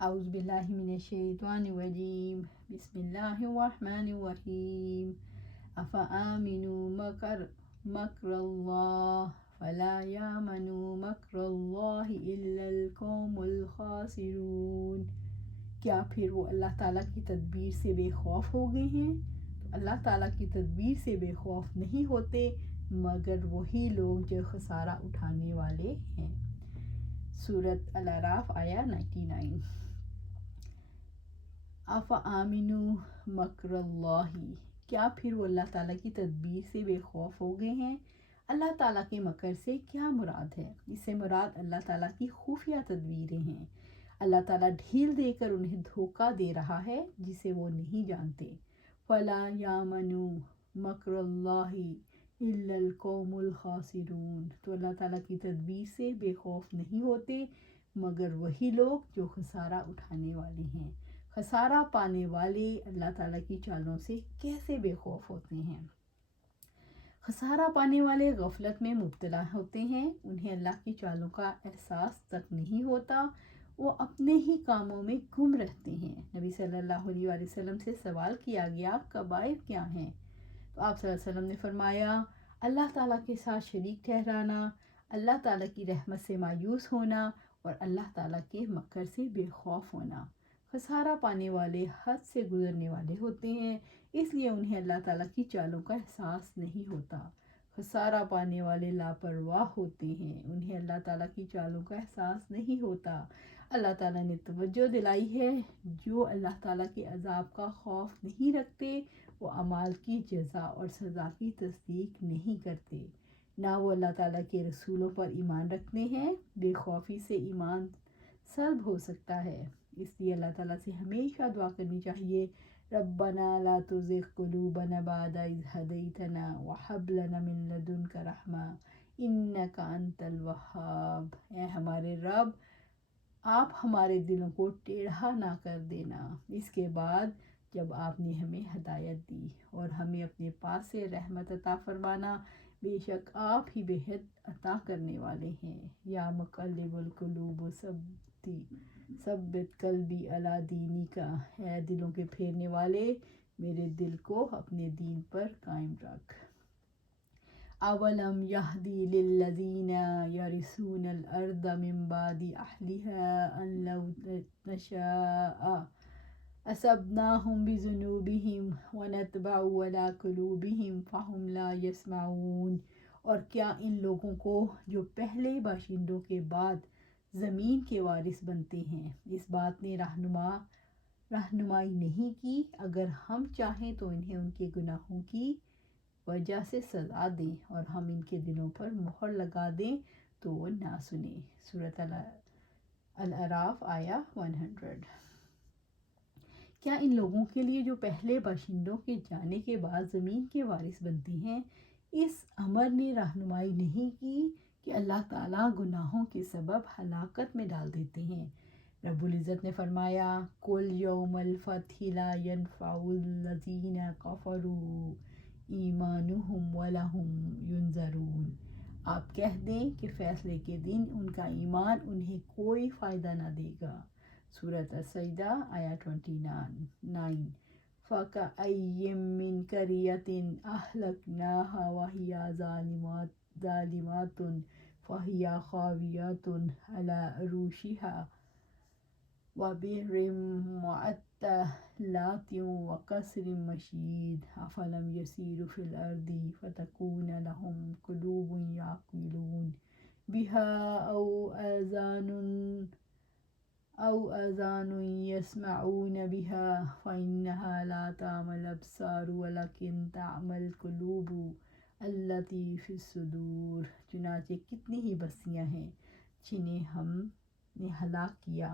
اعوذ باللہ من الشیطان الرجیم، بسم اللہ الرحمن الرحیم۔ افآمنوا مکر اللہ فلا یامن مکر اللہ الا القوم الخاسرون۔ کیا پھر وہ اللہ تعالیٰ کی تدبیر سے بے خوف ہو گئے ہیں؟ تو اللہ تعالیٰ کی تدبیر سے بے خوف نہیں ہوتے مگر وہی لوگ جو خسارہ اٹھانے والے ہیں۔ سورۃ الاعراف آیا 99۔ افآمنوا مکر اللہ، کیا پھر وہ اللہ تعالیٰ کی تدبیر سے بے خوف ہو گئے ہیں؟ اللہ تعالیٰ کے مکر سے کیا مراد ہے؟ اس سے مراد اللہ تعالیٰ کی خفیہ تدبیریں ہیں۔ اللہ تعالیٰ ڈھیل دے کر انہیں دھوکہ دے رہا ہے جسے وہ نہیں جانتے۔ فلا یامنوا مکر اللہ الا القوم الخاسرون، تو اللہ تعالیٰ کی تدبیر سے بے خوف نہیں ہوتے مگر وہی لوگ جو خسارہ اٹھانے والے ہیں۔ خسارہ پانے والے اللہ تعالیٰ کی چالوں سے کیسے بے خوف ہوتے ہیں؟ خسارہ پانے والے غفلت میں مبتلا ہوتے ہیں، انہیں اللہ کی چالوں کا احساس تک نہیں ہوتا، وہ اپنے ہی کاموں میں گم رہتے ہیں۔ نبی صلی اللہ علیہ وآلہ وسلم سے سوال کیا گیا کبائر کیا ہیں؟ تو آپ صلی اللہ علیہ وسلم نے فرمایا اللہ تعالیٰ کے ساتھ شریک ٹھہرانا، اللہ تعالیٰ کی رحمت سے مایوس ہونا اور اللہ تعالیٰ کے مکر سے بے خوف ہونا۔ خسارہ پانے والے حد سے گزرنے والے ہوتے ہیں، اس لیے انہیں اللہ تعالیٰ کی چالوں کا احساس نہیں ہوتا۔ خسارہ پانے والے لاپرواہ ہوتے ہیں، انہیں اللہ تعالیٰ کی چالوں کا احساس نہیں ہوتا۔ اللہ تعالیٰ نے توجہ دلائی ہے، جو اللہ تعالیٰ کے عذاب کا خوف نہیں رکھتے وہ اعمال کی جزا اور سزا کی تصدیق نہیں کرتے، نہ وہ اللہ تعالیٰ کے رسولوں پر ایمان رکھتے ہیں۔ بے خوفی سے ایمان سلب ہو سکتا ہے، اس لیے اللہ تعالیٰ سے ہمیشہ دعا کرنی چاہیے، ربنا لا تزغ قلوبنا بعد اذ ہدیتنا وہب لنا من لدنک رحمہ انک انت الوہاب۔ اے ہمارے رب، آپ ہمارے دلوں کو ٹیڑھا نہ کر دینا اس کے بعد جب آپ نے ہمیں ہدایت دی، اور ہمیں اپنے پاس سے رحمت عطا فرمانا، بے شک آپ ہی بہت عطا کرنے والے ہیں۔ یا مقلب القلوب ثبت قلبی علی دینک، اے دلوں کے پھیرنے والے میرے دل کو اپنے دین پر قائم رکھ۔ اولم یہدی للذین یرثون الارض من بعد اہلها ان لو نشاء اصبناہم بذنوبہم ونطبع علی قلوبہم فہم لا یسمعون۔ اور کیا ان لوگوں کو جو پہلے باشندوں کے بعد زمین کے وارث بنتے ہیں اس بات نے رہنمائی نہیں کی؟ اگر ہم چاہیں تو انہیں ان کے گناہوں کی وجہ سے سزا دیں اور ہم ان کے دلوں پر مہر لگا دیں تو وہ نہ سنیں۔ سورۃ الاعراف آیا 100۔ کیا ان لوگوں کے لیے جو پہلے باشندوں کے جانے کے بعد زمین کے وارث بنتے ہیں اس امر نے رہنمائی نہیں کی کہ اللہ تعالیٰ گناہوں کے سبب ہلاکت میں ڈال دیتے ہیں؟ رب العزت نے فرمایا قل یوم الفتح لا ینفع الذین کفروا ایمانہم ولہم ینذرون۔ آپ کہہ دیں کہ فیصلے کے دن ان کا ایمان انہیں کوئی فائدہ نہ دے گا۔ سورۃ السجدہ آیا 29۔ فَكَأَيٍّ مِّن قَرْيَةٍ أَهْلَكْنَاهَا وَهِيَ ظَالِمَةٌ فَهِيَ خَاوِيَةٌ عَلَى عُرُوشِهَا وَبِئْرٍ مُّعَطَّلَةٍ وَقَصْرٍ مَّشِيدٍ أَفَلَمْ يَسِيرُوا فِي الْأَرْضِ فَتَكُونَ لَهُمْ قُلُوبٌ يَعْقِلُونَ بِهَا أَوْ آذَانٌ يَسْمَعُونَ بِهَا فَإِنَّهَا لَا تَعْمَى الْأَبْصَارُ وَلَكِن تَعْمَى الْقُلُوبُ الَّتِي فِي الصُّدُورِ۔ چنانچہ کتنی ہی بستیاں ہیں جنہیں ہم نے ہلاک کیا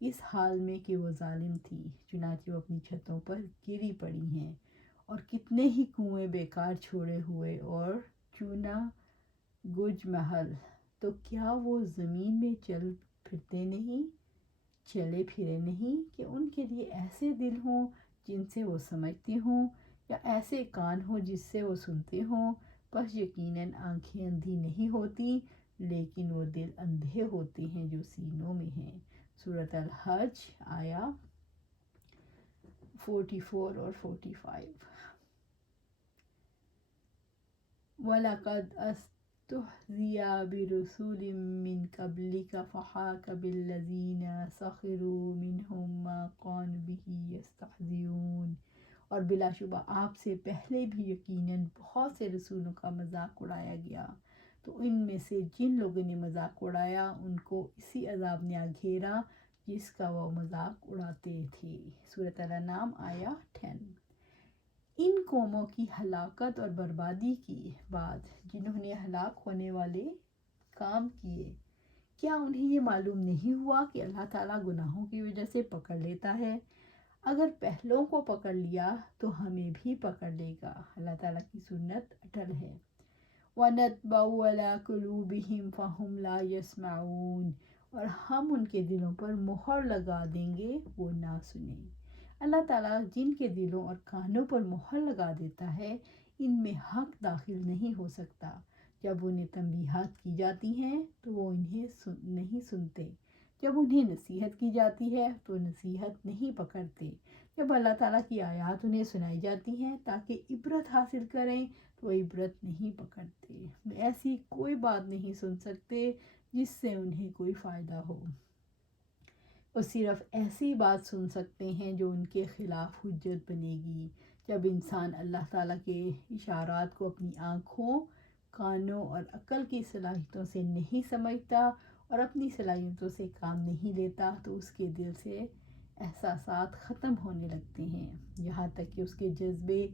اس حال میں کہ وہ ظالم تھی، چنانچہ وہ اپنی چھتوں پر گری پڑی ہیں، اور کتنے ہی کنویں بیکار چھوڑے ہوئے اور چونا گج محل، تو کیا وہ زمین میں چلے پھرے نہیں کہ ان کے لیے ایسے دل ہوں جن سے وہ سمجھتے ہوں، یا ایسے کان ہوں جس سے وہ سنتے ہوں؟ بس یقیناً آنکھیں اندھی نہیں ہوتی لیکن وہ دل اندھے ہوتے ہیں جو سینوں میں ہیں۔ سورۃ الحج آیا 44 اور 45۔ وَلَقَدْ اسْتُهْزِئَ بِرُسُلٍ مِّن قَبْلِكَ فَحَاقَ بِالَّذِينَ سَخِرُوا مِنْهُم مَّا كَانُوا بِهِ يَسْتَهْزِئُونَ، اور بلا شبہ آپ سے پہلے بھی یقیناً بہت سے رسولوں کا مذاق اڑایا گیا، تو ان میں سے جن لوگوں نے مذاق اڑایا ان کو اسی عذاب نے آ گھیرا جس کا وہ مذاق اڑاتے تھے۔ سورۃ الانعام آیا 10۔ ان قوموں کی ہلاکت اور بربادی کے بعد جنہوں نے ہلاک ہونے والے کام کیے، کیا انہیں یہ معلوم نہیں ہوا کہ اللہ تعالیٰ گناہوں کی وجہ سے پکڑ لیتا ہے؟ اگر پہلوں کو پکڑ لیا تو ہمیں بھی پکڑ لے گا۔ اللہ تعالیٰ کی سنت اٹل ہے۔ وَنَطْبَعُ عَلَىٰ قُلُوبِهِمْ فَهُمْ لَا يَسْمَعُونَ، اور ہم ان کے دلوں پر مہر لگا دیں گے وہ نہ سنیں۔ اللہ تعالیٰ جن کے دلوں اور کانوں پر مہر لگا دیتا ہے ان میں حق داخل نہیں ہو سکتا۔ جب انہیں تنبیہات کی جاتی ہیں تو وہ انہیں نہیں سنتے، جب انہیں نصیحت کی جاتی ہے تو نصیحت نہیں پکڑتے، جب اللہ تعالیٰ کی آیات انہیں سنائی جاتی ہیں تاکہ عبرت حاصل کریں تو وہ عبرت نہیں پکڑتے، ایسی کوئی بات نہیں سن سکتے جس سے انہیں کوئی فائدہ ہو۔ وہ صرف ایسی بات سن سکتے ہیں جو ان کے خلاف حجت بنے گی۔ جب انسان اللہ تعالیٰ کے اشارات کو اپنی آنکھوں، کانوں اور عقل کی صلاحیتوں سے نہیں سمجھتا اور اپنی صلاحیتوں سے کام نہیں لیتا تو اس کے دل سے احساسات ختم ہونے لگتے ہیں، یہاں تک کہ اس کے جذبے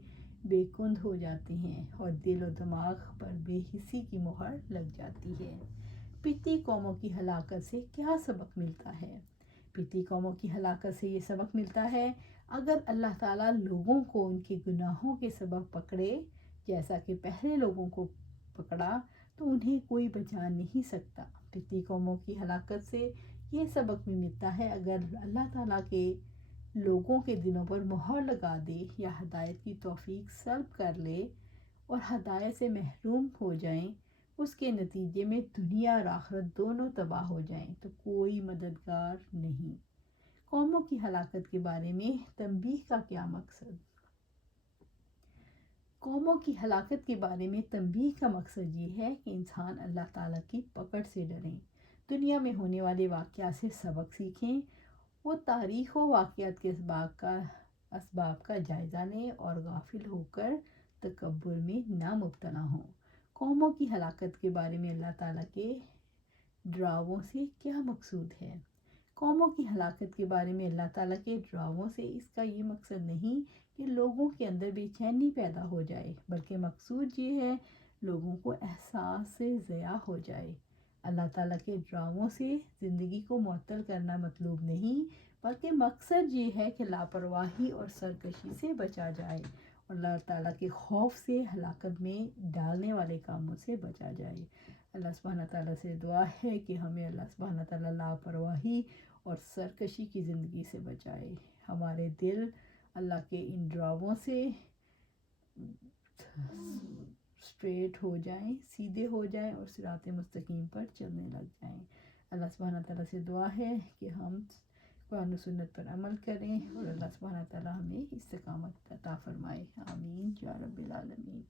بے کند ہو جاتے ہیں اور دل و دماغ پر بے حسی کی مہر لگ جاتی ہے۔ پچھلی قوموں کی ہلاکت سے کیا سبق ملتا ہے؟ پچھلی قوموں کی ہلاکت سے یہ سبق ملتا ہے، اگر اللہ تعالیٰ لوگوں کو ان کے گناہوں کے سبب پکڑے جیسا کہ پہلے لوگوں کو پکڑا تو انہیں کوئی بچا نہیں سکتا۔ پچھلی قوموں کی ہلاکت سے یہ سبق بھی ملتا ہے، اگر اللہ تعالیٰ کے لوگوں کے دلوں پر مہر لگا دے یا ہدایت کی توفیق سلب کر لے اور ہدایت سے محروم ہو جائیں، اس کے نتیجے میں دنیا اور آخرت دونوں تباہ ہو جائیں تو کوئی مددگار نہیں۔ قوموں کی ہلاکت کے بارے میں تنبیہ کا کیا مقصد؟ قوموں کی ہلاکت کے بارے میں تنبیہ کا مقصد یہ ہے کہ انسان اللہ تعالیٰ کی پکڑ سے ڈریں، دنیا میں ہونے والے واقعات سے سبق سیکھیں، وہ تاریخ و واقعات کے اسباب کا جائزہ لیں اور غافل ہو کر تکبر میں نہ مبتلا ہوں۔ قوموں کی ہلاکت کے بارے میں اللہ تعالیٰ کے ڈراووں سے کیا مقصود ہے؟ قوموں کی ہلاکت کے بارے میں اللہ تعالیٰ کے ڈراووں سے اس کا یہ مقصد نہیں کہ لوگوں کے اندر بے چینی پیدا ہو جائے، بلکہ مقصود یہ ہے لوگوں کو احساس سے ضیاع ہو جائے۔ اللہ تعالیٰ کے ڈراووں سے زندگی کو معطل کرنا مطلوب نہیں، بلکہ مقصد یہ ہے کہ لاپرواہی اور سرکشی سے بچا جائے اور اللہ تعالیٰ کے خوف سے ہلاکت میں ڈالنے والے کاموں سے بچا جائے۔ اللہ سبحانہ تعالیٰ سے دعا ہے کہ ہمیں اللہ سبحانہ تعالیٰ لاپرواہی اور سرکشی کی زندگی سے بچائے، ہمارے دل اللہ کے ان ڈراووں سے سٹریٹ ہو جائیں، سیدھے ہو جائیں اور صراط مستقیم پر چلنے لگ جائیں۔ اللہ سبحانہ تعالیٰ سے دعا ہے کہ ہم قرآن و سنت پر عمل کریں اور اللہ سبحانہ تعالیٰ ہمیں استقامت عطا فرمائے۔ آمین یا رب العالمین۔